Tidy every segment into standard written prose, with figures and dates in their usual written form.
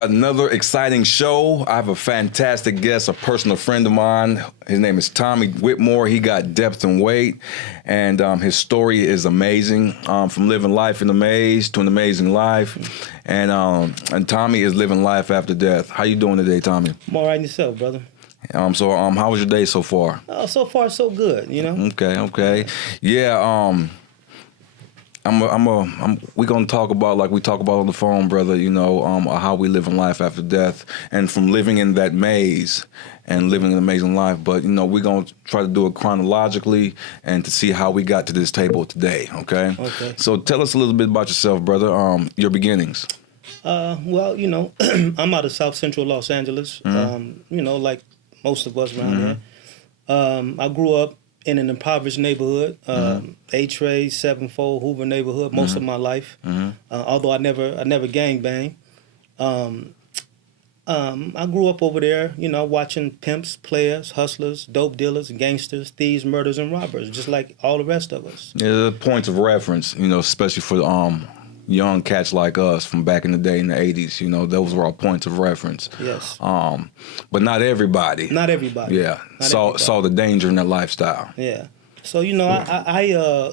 Another exciting show. I have a fantastic guest, a personal friend of mine. His name is Tommy Whitmore. He got depth and weight, and his story is amazing. From living life in a maze to an amazing life, and Tommy is living life after death. How you doing today, Tommy? I'm all right in yourself, brother. How was your day so far? So far, so good, you know? Okay. Yeah, we gonna talk about, like we talk about on the phone, brother, how we live in life after death, and from living in that maze and living an amazing life. But we're gonna try to do it chronologically and to see how we got to this table today. Okay. Okay. So tell us a little bit about yourself, brother. Your beginnings. Well, I'm out of South Central Los Angeles. Like most of us around here. I grew up in an impoverished neighborhood, A-Trade, Sevenfold, Hoover neighborhood, most of my life. Although I never gang bang. I grew up over there, watching pimps, players, hustlers, dope dealers, gangsters, thieves, murders, and robbers, just like all the rest of us. Yeah, points of reference, especially for young cats like us from back in the day in the 80s. Those were our points of reference. Yes. But not everybody. Not everybody. Yeah. Not saw the danger in that lifestyle. Yeah. So I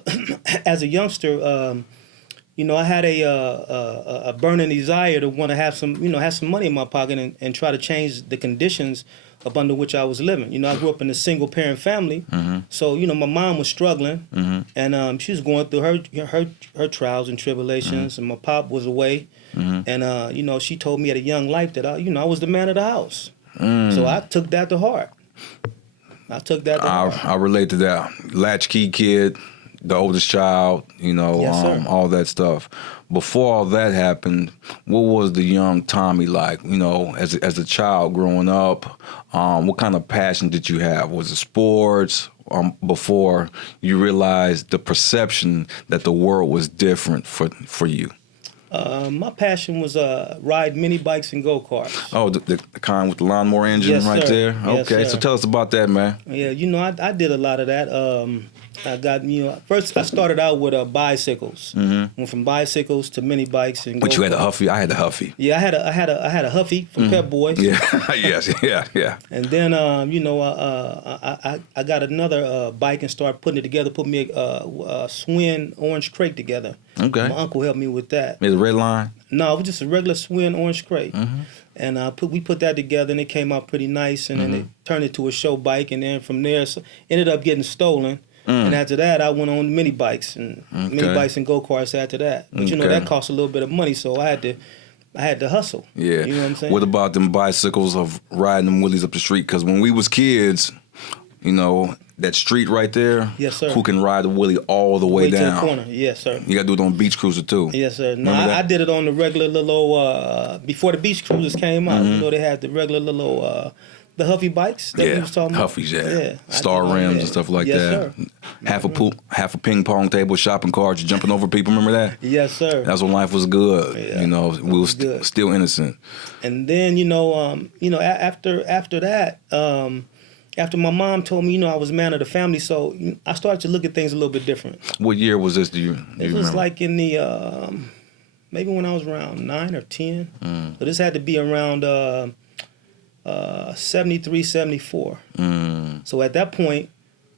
as a youngster, I had a burning desire to want to have some money in my pocket and try to change the conditions up under which I was living. I grew up in a single parent family, so my mom was struggling, and she was going through her trials and tribulations, and my pop was away, and she told me at a young life that I was the man of the house, so I took that to heart. I relate to that. Latchkey kid, the oldest child, Yes, all that stuff. Before all that happened, what was the young Tommy like? As a child growing up, what kind of passion did you have? Was it sports? Before you realized the perception that the world was different for you? My passion was ride mini bikes and go-karts. Oh, the kind with the lawnmower engine. Yes, right sir. there? Yes, Okay, sir. so tell us about that, man. Yeah, I did a lot of that. I got, first I started out with bicycles. Went from bicycles to mini bikes and. But you had a Huffy. I had a Huffy. Yeah, I had a Huffy from Pep Boys. Yeah. Yes. Yeah. And then I got another bike and started putting it together. Put me a Swin orange crate together. Okay. My uncle helped me with that. Is it red line? No, it was just a regular Swin orange crate. And we put that together, and it came out pretty nice. And then it turned into a show bike, and then from there, ended up getting stolen. And after that, I went on mini bikes and go-karts after that. But that cost a little bit of money, so I had to hustle. Yeah. You know what I'm saying? What about them bicycles of riding them wheelies up the street? Because when we was kids, that street right there, Yes, sir. who can ride the wheelie all the way down? To the corner. Yes, sir. You got to do it on Beach Cruiser too. Yes, sir. No, I did it on the regular little, before the beach cruisers came out, they had the regular little, the Huffy bikes that we was talking about. Huffies, yeah. Star rims and stuff like yes, that. Sir. Half a ping pong table, shopping carts, jumping over people. Remember that? Yes, sir. That's when life was good. Yeah, we was still innocent. And then after that, after my mom told me I was man of the family, so I started to look at things a little bit different. What year was this? Do you It was remember? like in the maybe when I was around 9 or 10. So this had to be around 73, 74. So at that point,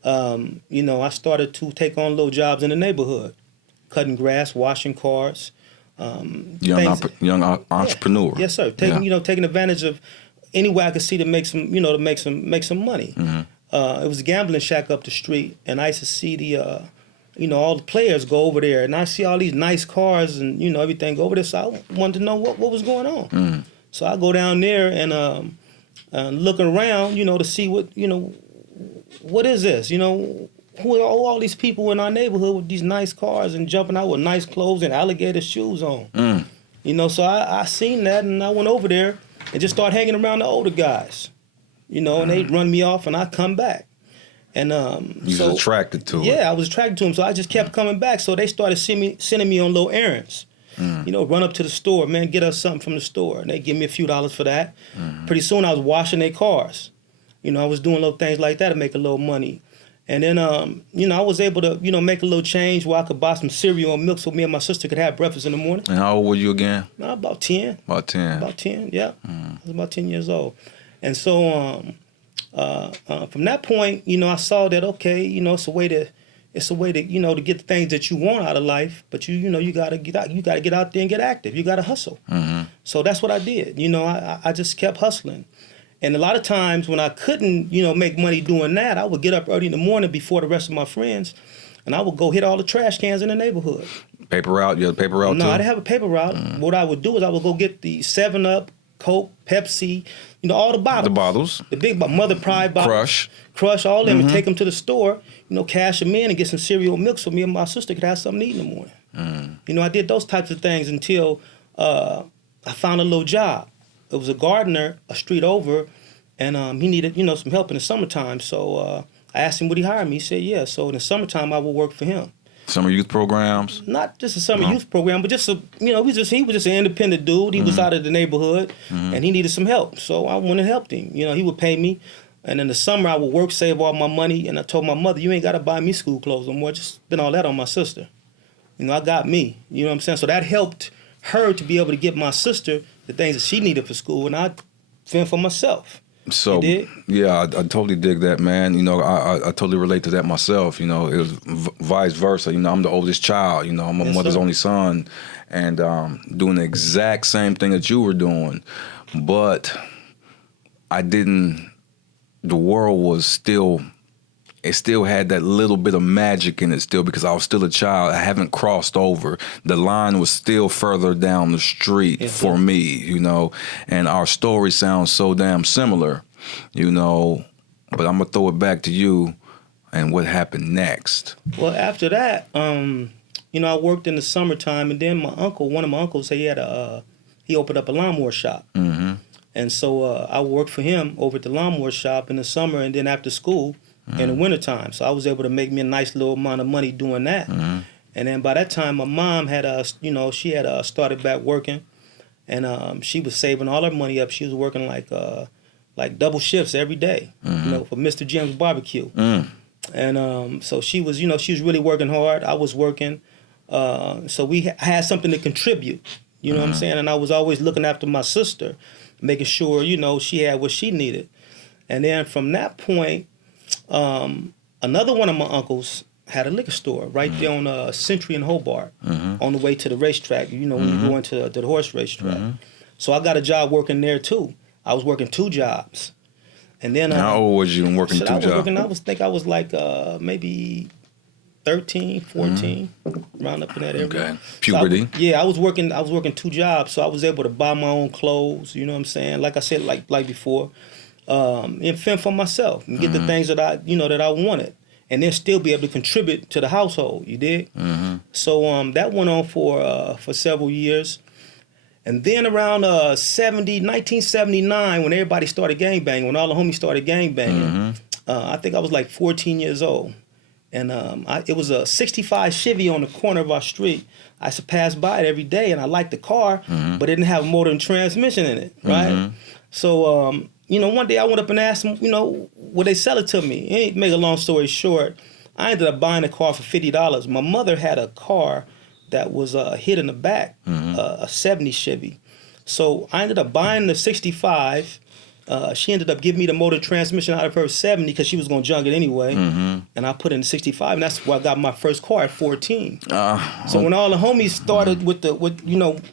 I started to take on little jobs in the neighborhood, cutting grass, washing cars. Young entrepreneur. Yes, sir. Taking advantage of any way I could see to make some money. It was a gambling shack up the street, and I used to see the all the players go over there, and I see all these nice cars and everything go over there. So I wanted to know what was going on. So I go down there and looking around, to see what is this? Who are all these people in our neighborhood with these nice cars and jumping out with nice clothes and alligator shoes on? So I seen that, and I went over there and just started hanging around the older guys, and they'd run me off, and I'd come back. And you was attracted to it. Yeah, I was attracted to them, so I just kept coming back. So they started sending me on little errands. Run up to the store, man, get us something from the store. And they give me a few dollars for that. Pretty soon I was washing their cars. I was doing little things like that to make a little money. And then, I was able to, make a little change where I could buy some cereal and milk so me and my sister could have breakfast in the morning. And how old were you again? About 10. About 10. About 10, yeah. I was about 10 years old. And so from that point, I saw that, okay, it's a way to, to get the things that you want out of life, but you gotta get out, you gotta get out there and get active. You gotta hustle. So that's what I did. I just kept hustling. And a lot of times when I couldn't, make money doing that, I would get up early in the morning before the rest of my friends, and I would go hit all the trash cans in the neighborhood. Paper route? You had a paper route too? No, I didn't have a paper route. What I would do is I would go get the 7-Up, Coke, Pepsi, all the bottles. The bottles. The big Mother Pride bottles. Crush, all of them, and take them to the store, cash them in and get some cereal and milk so me and my sister could have something to eat in the morning. I did those types of things until I found a little job. It was a gardener a street over, and he needed, some help in the summertime. So I asked him would he hire me. He said, yeah. So in the summertime, I would work for him. Summer youth programs? Not just a summer youth program, but just he was just an independent dude. He was out of the neighborhood, and he needed some help. So I went and helped him. He would pay me, and in the summer I would work, save all my money, and I told my mother, you ain't got to buy me school clothes no more. Just spend all that on my sister. I got me. You know what I'm saying? So that helped her to be able to get my sister the things that she needed for school, and I fend for myself. So yeah, I totally dig that, man. I totally relate to that myself. It was vice versa. I'm the oldest child. I'm my mother's only son, and doing the exact same thing that you were doing, but I didn't. The world was still. It still had that little bit of magic in it still because I was still a child. I haven't crossed over. The line was still further down the street for me, and our story sounds so damn similar, but I'm going to throw it back to you and what happened next. Well, after that, I worked in the summertime, and then one of my uncles, he opened up a lawnmower shop. And so I worked for him over at the lawnmower shop in the summer and then after school. In the wintertime. So I was able to make me a nice little amount of money doing that. And then by that time, my mom had, she had started back working, and she was saving all her money up. She was working like double shifts every day, for Mr. Jim's barbecue. And so she was, she was really working hard. I was working. So we had something to contribute, what I'm saying? And I was always looking after my sister, making sure, she had what she needed. And then from that point, another one of my uncles had a liquor store right there on Century and Hobart, on the way to the racetrack, when you go into the horse racetrack. So I got a job working there too. I was working 2 jobs. And then how old was you working 2 jobs? I was like maybe 13, 14, around up in that area. Okay. Puberty. So I was working 2 jobs, so I was able to buy my own clothes, you know what I'm saying? Like I said, like before. And fend for myself and get the things that I, that I wanted, and then still be able to contribute to the household. You dig? So that went on for several years, and then around 1979, when everybody started gangbanging, when all the homies started gangbanging, I think I was like 14 years old, and it was a '65 Chevy on the corner of our street. I used to pass by it every day, and I liked the car, but it didn't have a motor and transmission in it, right? So. One day I went up and asked them, would they sell it to me? And to make a long story short, I ended up buying the car for $50. My mother had a car that was hit in the back, a '70 Chevy. So I ended up buying the '65. She ended up giving me the motor transmission out of her '70 because she was going to junk it anyway. And I put in the '65, and that's where I got my first car at 14. So when all the homies started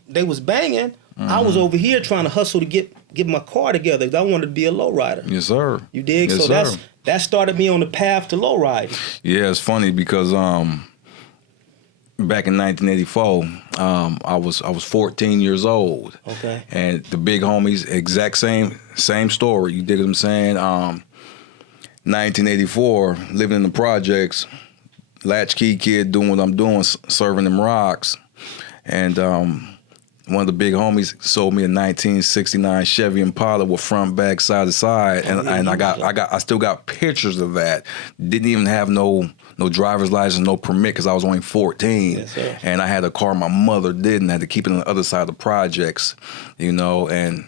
they was banging, I was over here trying to hustle to get my car together because I wanted to be a lowrider. Yes, sir. You dig? Yes, so sir. that started me on the path to lowriding. Yeah, it's funny because back in 1984, I was 14 years old. Okay. And the big homies, exact same story. You dig what I'm saying? 1984, living in the projects, latchkey kid doing what I'm doing, serving them rocks, and one of the big homies sold me a 1969 Chevy Impala with front, back, side to side, and I still got pictures of that. Didn't even have no driver's license, no permit because I was only 14. Yes, sir. And I had a car my mother didn't. I had to keep it on the other side of the projects, and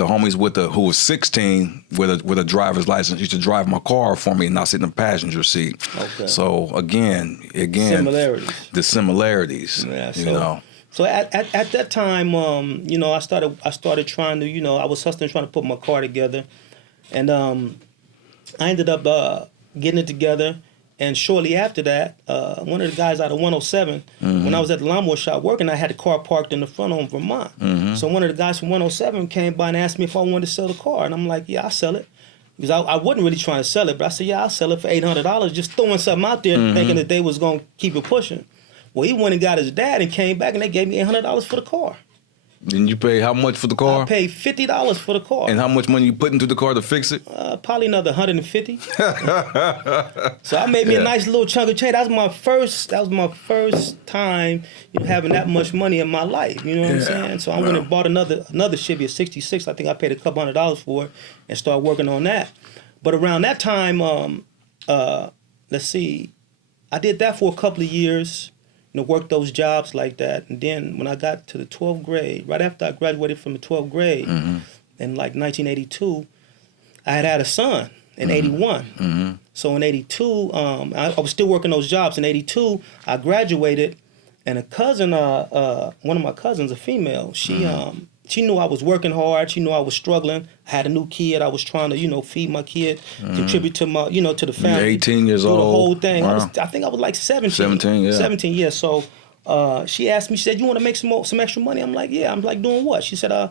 the homies who was 16 with a driver's license used to drive my car for me, and I sit in the passenger seat. Okay. So again, Similarities. The similarities. Yeah, you know. So at that time, you know, I started trying to, you know, I was hustling, trying to put my car together, and I ended up getting it together. And shortly after that, one of the guys out of 107, when I was at the lawnmower shop working, I had the car parked in the front on Vermont. So one of the guys from 107 came by and asked me if I wanted to sell the car. And I'm like, yeah, I'll sell it. Because I wasn't really trying to sell it, but I said, yeah, I'll sell it for $800, just throwing something out there thinking that they was going to keep it pushing. Well, he went and got his dad and came back, and they gave me $800 for the car. And you pay how much for the car? I paid $50 for the car. And how much money you put into the car to fix it? Probably another $150. So I made me a nice little chunk of change. That was my first time, you know, having that much money in my life. You know what I'm saying? So I went and bought another Chevy, a '66. I think I paid a couple $100 for it and started working on that. But around that time, let's see, I did that for a couple of years. You know, worked those jobs like that. And then when I got to the 12th grade, right after I graduated from the 12th grade, in like 1982, I had a son in 81. So in 82, I was still working those jobs. In 82, I graduated, and a cousin, one of my cousins, a female, she knew I was working hard. She knew I was struggling. I had a new kid. I was trying to, you know, feed my kid, contribute to my, you know, to the family. You're 18 years old. The whole thing. Wow. I think I was like 17. 17, yeah. 17, yeah. So she asked me, she said, you want to make some extra money? I'm like, yeah. I'm like, doing what? She said, I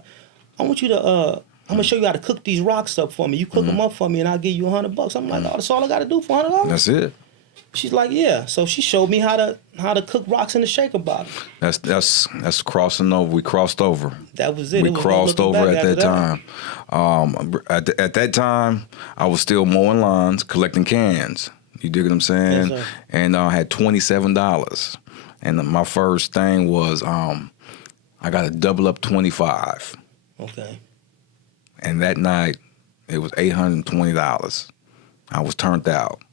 want you to, I'm going to show you how to cook these rocks up for me. You cook them up for me, and I'll give you $100. I'm like, oh, that's all I got to do for $100? That's it. She's like, yeah. So she showed me how to cook rocks in the shaker bottle. That's crossing over. We crossed over. That was it. We crossed over at that time. At that time, I was still mowing lawns, collecting cans. You dig what I'm saying? Yes, sir. And I had $27. And my first thing was I got to double up 25. Okay. And that night, it was $820. I was turned out.